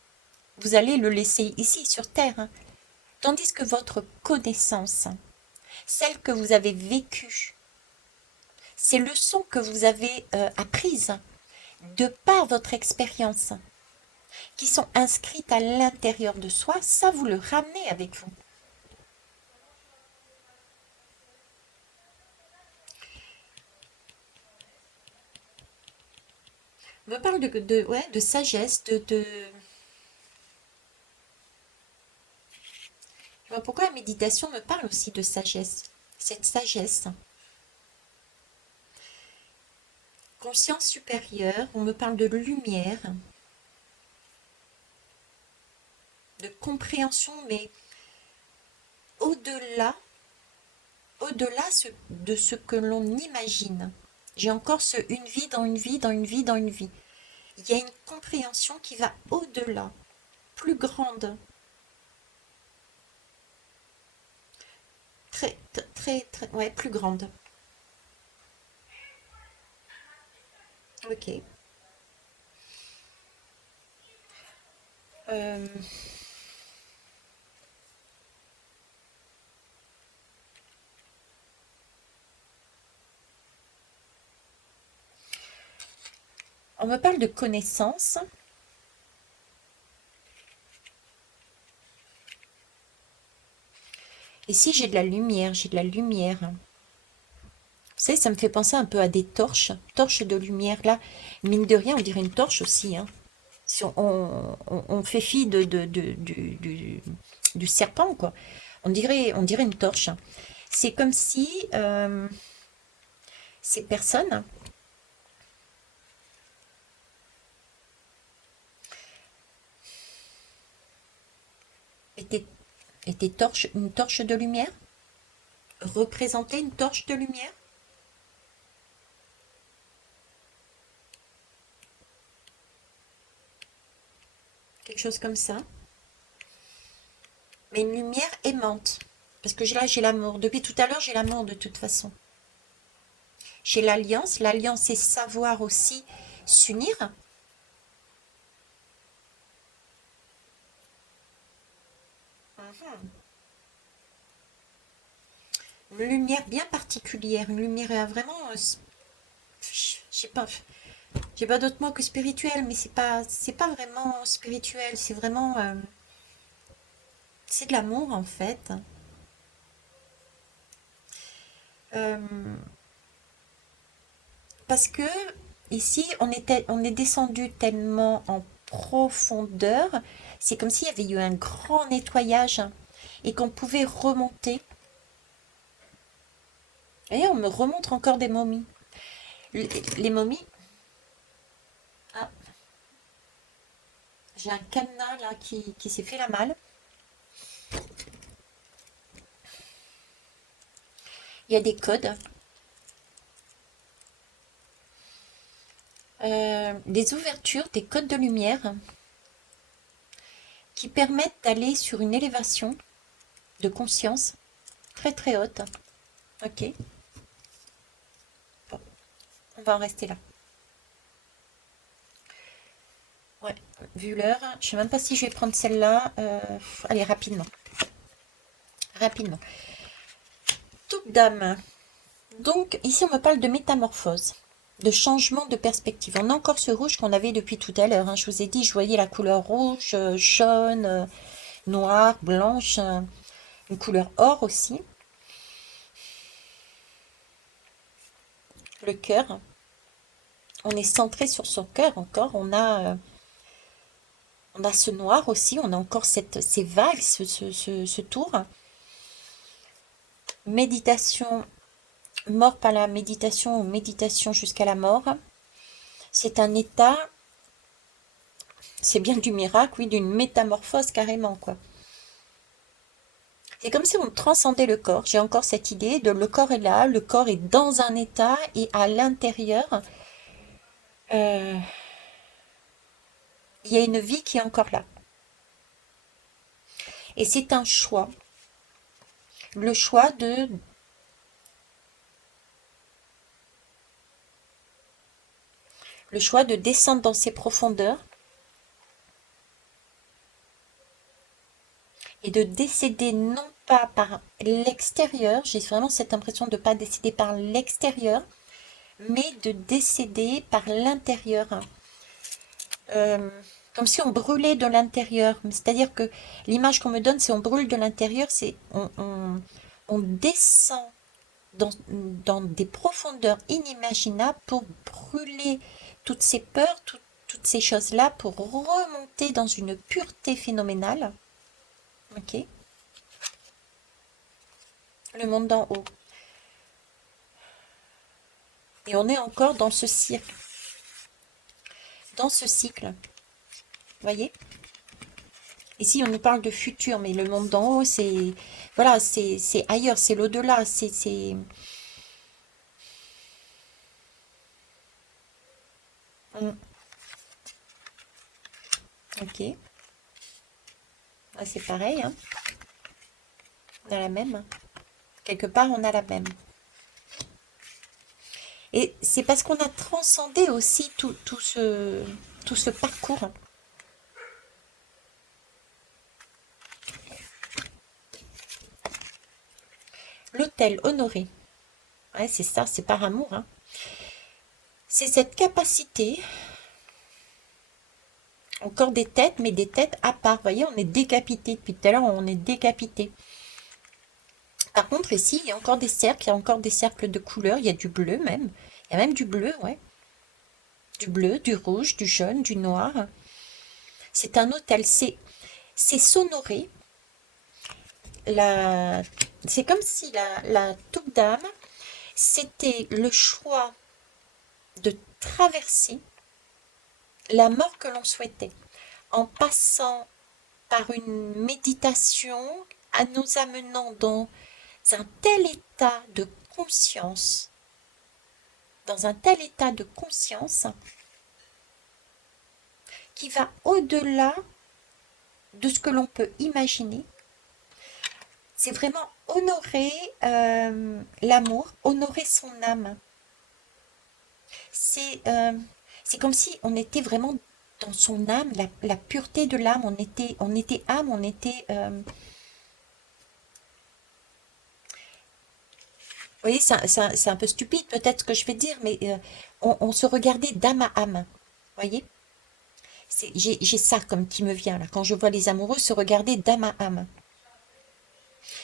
vous allez le laisser ici sur Terre. Hein. Tandis que votre connaissance, celle que vous avez vécue, ces leçons que vous avez apprises de par votre expérience, qui sont inscrites à l'intérieur de soi, ça vous le ramenez avec vous. On me parle ouais, de sagesse, Je vois pourquoi la méditation me parle aussi de sagesse. Cette sagesse. Conscience supérieure, on me parle de lumière, de compréhension, mais au-delà, au-delà de ce que l'on imagine. J'ai encore une vie dans une vie, dans une vie, dans une vie. Il y a une compréhension qui va au-delà, plus grande, très, très, très, ouais, plus grande. Ok. Euh, on me parle de connaissance. Ici, j'ai de la lumière, j'ai de la lumière. Vous savez, ça me fait penser un peu à des torches de lumière. Là, mine de rien, on dirait une torche aussi. Hein. Si on fait fi du serpent, quoi. On dirait une torche. C'est comme si ces personnes étaient, étaient une torche de lumière, représentaient une torche de lumière, quelque chose comme ça. Mais une lumière aimante. Parce que là, j'ai l'amour. Depuis tout à l'heure, j'ai l'amour de toute façon. J'ai l'alliance. L'alliance, c'est savoir aussi s'unir. Mhm. Une lumière bien particulière. Une lumière vraiment, je sais pas, j'ai pas d'autre mot que spirituel, mais c'est pas vraiment spirituel. C'est vraiment, c'est de l'amour en fait. Euh, Parce que ici, on est descendu tellement en profondeur, c'est comme s'il y avait eu un grand nettoyage et qu'on pouvait remonter. Et on me remontre encore des momies. Les momies, ah, j'ai un cadenas là qui s'est fait la malle. Il y a des codes, des ouvertures, des codes de lumière qui permettent d'aller sur une élévation de conscience très très haute. Ok, bon, on va en rester là. Ouais, vu l'heure, je sais même pas si je vais prendre celle-là. Allez, rapidement. Rapidement. Toute dame. Donc, ici, on me parle de métamorphose, de changement de perspective. On a encore ce rouge qu'on avait depuis tout à l'heure, hein. Je vous ai dit, je voyais la couleur rouge, jaune, noire, blanche, une couleur or aussi. Le cœur. On est centré sur son cœur encore. On a ce noir aussi. On a encore ces vagues, ce tour. Méditation, mort par la méditation ou méditation jusqu'à la mort. C'est un état, c'est bien du miracle, oui, d'une métamorphose carrément, quoi. C'est comme si on transcendait le corps. J'ai encore cette idée de le corps est là, le corps est dans un état et à l'intérieur, euh, il y a une vie qui est encore là. Et c'est un choix. Le choix le choix de descendre dans ces profondeurs et de décéder non pas par l'extérieur, j'ai vraiment cette impression de ne pas décéder par l'extérieur, mais de décéder par l'intérieur. Euh, Comme si on brûlait de l'intérieur. C'est-à-dire que l'image qu'on me donne, c'est on brûle de l'intérieur, c'est on descend dans des profondeurs inimaginables pour brûler toutes ces peurs, toutes ces choses-là, pour remonter dans une pureté phénoménale. Ok. Le monde d'en haut. Et on est encore dans ce cycle. Dans ce cycle. Voyez? Ici, on nous parle de futur, mais le monde d'en haut, c'est voilà, c'est ailleurs, c'est l'au-delà, Mm, ok. Ah, c'est pareil, hein. On a la même. Quelque part, on a la même. Et c'est parce qu'on a transcendé aussi tout ce parcours. L'hôtel honoré. Ouais, c'est ça, c'est par amour, hein. C'est cette capacité, encore des têtes, mais des têtes à part. Vous voyez, on est décapité. Depuis tout à l'heure, on est décapité. Par contre, ici, il y a encore des cercles, il y a encore des cercles de couleurs, il y a du bleu même. Il y a même du bleu, ouais. Du bleu, du rouge, du jaune, du noir. C'est un hôtel, c'est Sonoré. La, c'est comme si la tour d'âme, c'était le choix de traverser la mort que l'on souhaitait, en passant par une méditation, à nous amenant dans un tel état de conscience, dans un tel état de conscience qui va au-delà de ce que l'on peut imaginer. C'est vraiment honorer l'amour, honorer son âme. C'est comme si on était vraiment dans son âme, la pureté de l'âme. On était âme, on était. Vous voyez, c'est un peu stupide peut-être ce que je vais dire, mais on se regardait d'âme à âme. Vous voyez, j'ai ça comme qui me vient là. Quand je vois les amoureux se regarder d'âme à âme.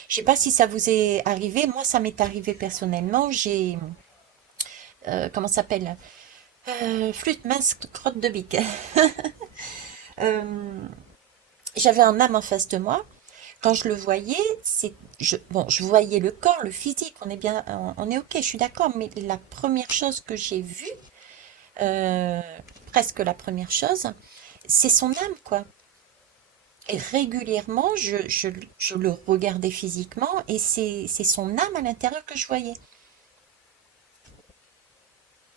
Je sais pas si ça vous est arrivé. Moi, ça m'est arrivé personnellement. J'ai. Comment ça s'appelle? Flûte mince, crotte de bique. Euh, J'avais un âme en face de moi. Quand je le voyais, bon, je voyais le corps, le physique, on est bien, on est ok, je suis d'accord, mais la première chose que j'ai vue, euh, presque la première chose, c'est son âme, quoi. Et régulièrement, je le regardais physiquement et c'est son âme à l'intérieur que je voyais.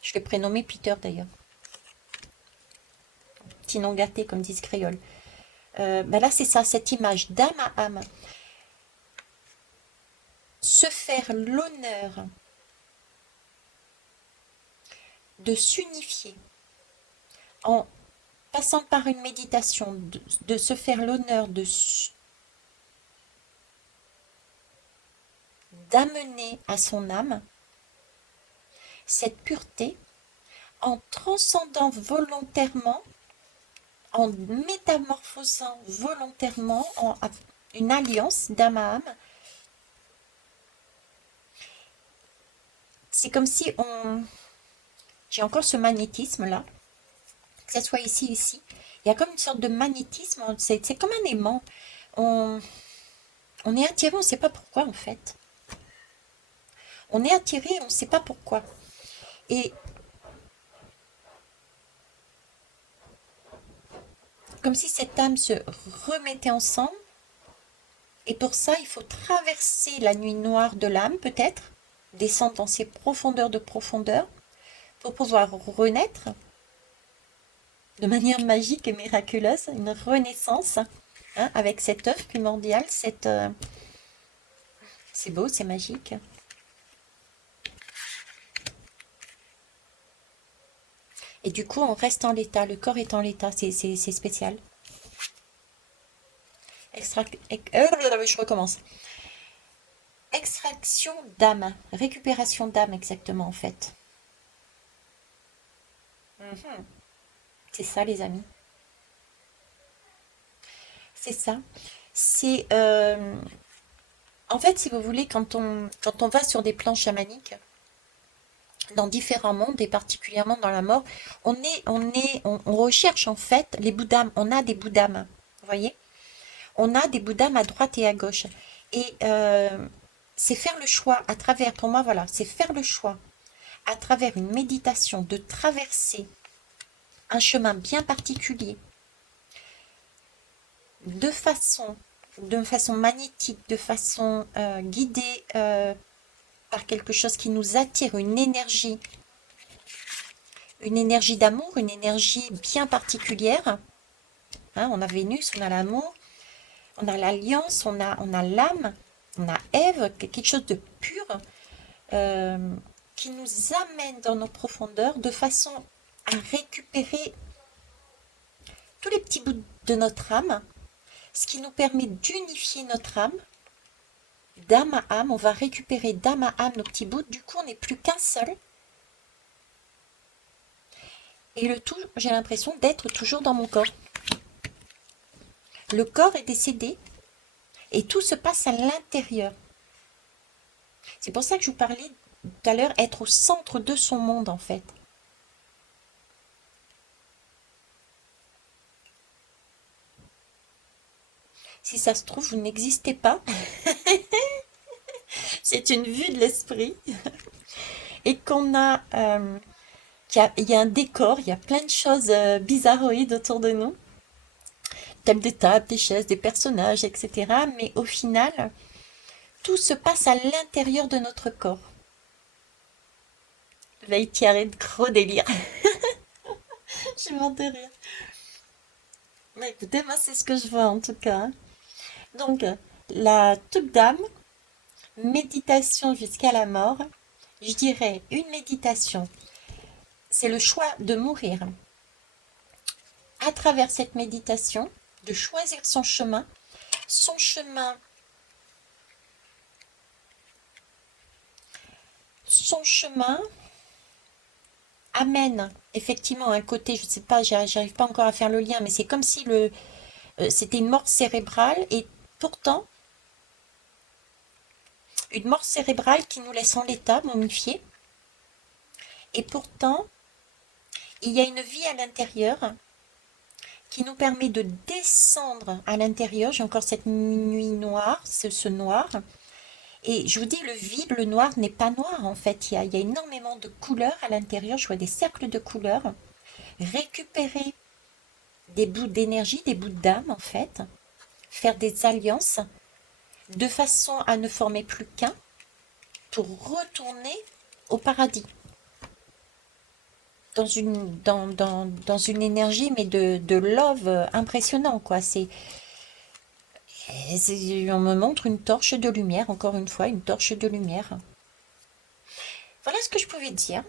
Je l'ai prénommé Peter d'ailleurs. Petit nom gâté, comme disent créoles. Ben là, c'est ça, cette image d'âme à âme. Se faire l'honneur de s'unifier en passant par une méditation, de se faire l'honneur d'amener à son âme cette pureté en transcendant volontairement, en métamorphosant volontairement en une alliance d'âme à âme. C'est comme si j'ai encore ce magnétisme là, que ce soit ici, ici. Il y a comme une sorte de magnétisme, c'est comme un aimant. On, on est attiré, on ne sait pas pourquoi en fait. On est attiré, on ne sait pas pourquoi. Et comme si cette âme se remettait ensemble. Et pour ça, il faut traverser la nuit noire de l'âme, peut-être, descendre dans ses profondeurs de profondeur, pour pouvoir renaître de manière magique et miraculeuse, une renaissance, hein, avec cette œuvre primordiale, c'est beau, c'est magique. Et du coup, on reste en l'état, le corps est en l'état, c'est spécial. Je recommence. Extraction d'âme, récupération d'âme exactement en fait. Mhm. C'est ça les amis, c'est ça. C'est en fait si vous voulez quand on va sur des plans chamaniques dans différents mondes et particulièrement dans la mort, on recherche en fait les bouddhas, on a des bouddhas, vous voyez, on a des bouddhas à droite et à gauche et c'est faire le choix à travers, pour moi voilà, c'est faire le choix à travers une méditation de traverser un chemin bien particulier de façon, de façon magnétique, de façon guidée par quelque chose qui nous attire, une énergie d'amour, une énergie bien particulière. Hein, on a Vénus, on a l'amour, on a l'alliance, on a l'âme, on a Ève, quelque chose de pur euh, qui nous amène dans nos profondeurs de façon à récupérer tous les petits bouts de notre âme, ce qui nous permet d'unifier notre âme, d'âme à âme. On va récupérer d'âme à âme nos petits bouts, du coup on n'est plus qu'un seul. Et le tout, j'ai l'impression d'être toujours dans mon corps. Le corps est décédé et tout se passe à l'intérieur. C'est pour ça que je vous parlais tout à l'heure, être au centre de son monde en fait. Si ça se trouve, vous n'existez pas. C'est une vue de l'esprit. Et qu'on a, il y a un décor, il y a plein de choses bizarroïdes autour de nous. Telles des tables, des chaises, des personnages, etc. Mais au final, tout se passe à l'intérieur de notre corps. Veille Thierry de gros délire. Je suis morte de rire. Mais écoutez, moi, c'est ce que je vois en tout cas, hein. Donc, la Tugdam, méditation jusqu'à la mort, je dirais une méditation, c'est le choix de mourir. À travers cette méditation, de choisir son chemin, son chemin amène effectivement un côté, je ne sais pas, j'arrive pas encore à faire le lien, mais c'est comme si c'était une mort cérébrale et pourtant une mort cérébrale qui nous laisse en l'état, momifié, et pourtant il y a une vie à l'intérieur qui nous permet de descendre à l'intérieur. J'ai encore cette nuit noire, ce noir. Et je vous dis, le vide, le noir n'est pas noir en fait. Il y a énormément de couleurs à l'intérieur. Je vois des cercles de couleurs. Récupérer des bouts d'énergie, des bouts d'âme en fait. Faire des alliances de façon à ne former plus qu'un pour retourner au paradis. Dans une énergie, mais de love impressionnant, quoi. On me montre une torche de lumière, encore une fois, une torche de lumière. Voilà ce que je pouvais dire.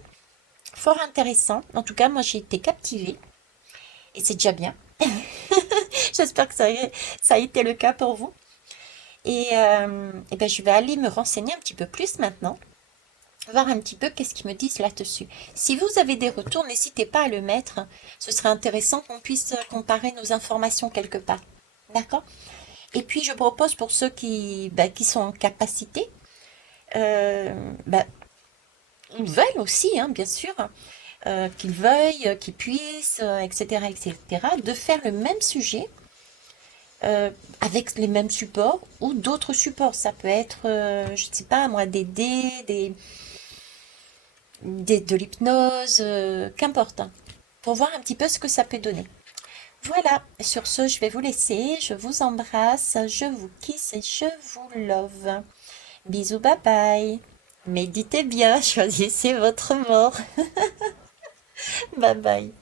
Fort intéressant. En tout cas, moi, j'ai été captivée. Et c'est déjà bien. J'espère que ça a été le cas pour vous. Et ben, je vais aller me renseigner un petit peu plus maintenant. Voir un petit peu qu'est-ce qu'ils me disent là-dessus. Si vous avez des retours, n'hésitez pas à le mettre. Ce serait intéressant qu'on puisse comparer nos informations quelque part. D'accord? Et puis, je propose pour ceux qui sont en capacité, bah, ils veulent aussi, hein, bien sûr, qu'ils veuillent, qu'ils puissent, etc., etc., de faire le même sujet avec les mêmes supports ou d'autres supports. Ça peut être, je ne sais pas moi, des dés, de l'hypnose, qu'importe, hein, pour voir un petit peu ce que ça peut donner. Voilà, sur ce, je vais vous laisser. Je vous embrasse, je vous kiss et je vous love. Bisous, bye bye. Méditez bien, choisissez votre mort. Bye bye.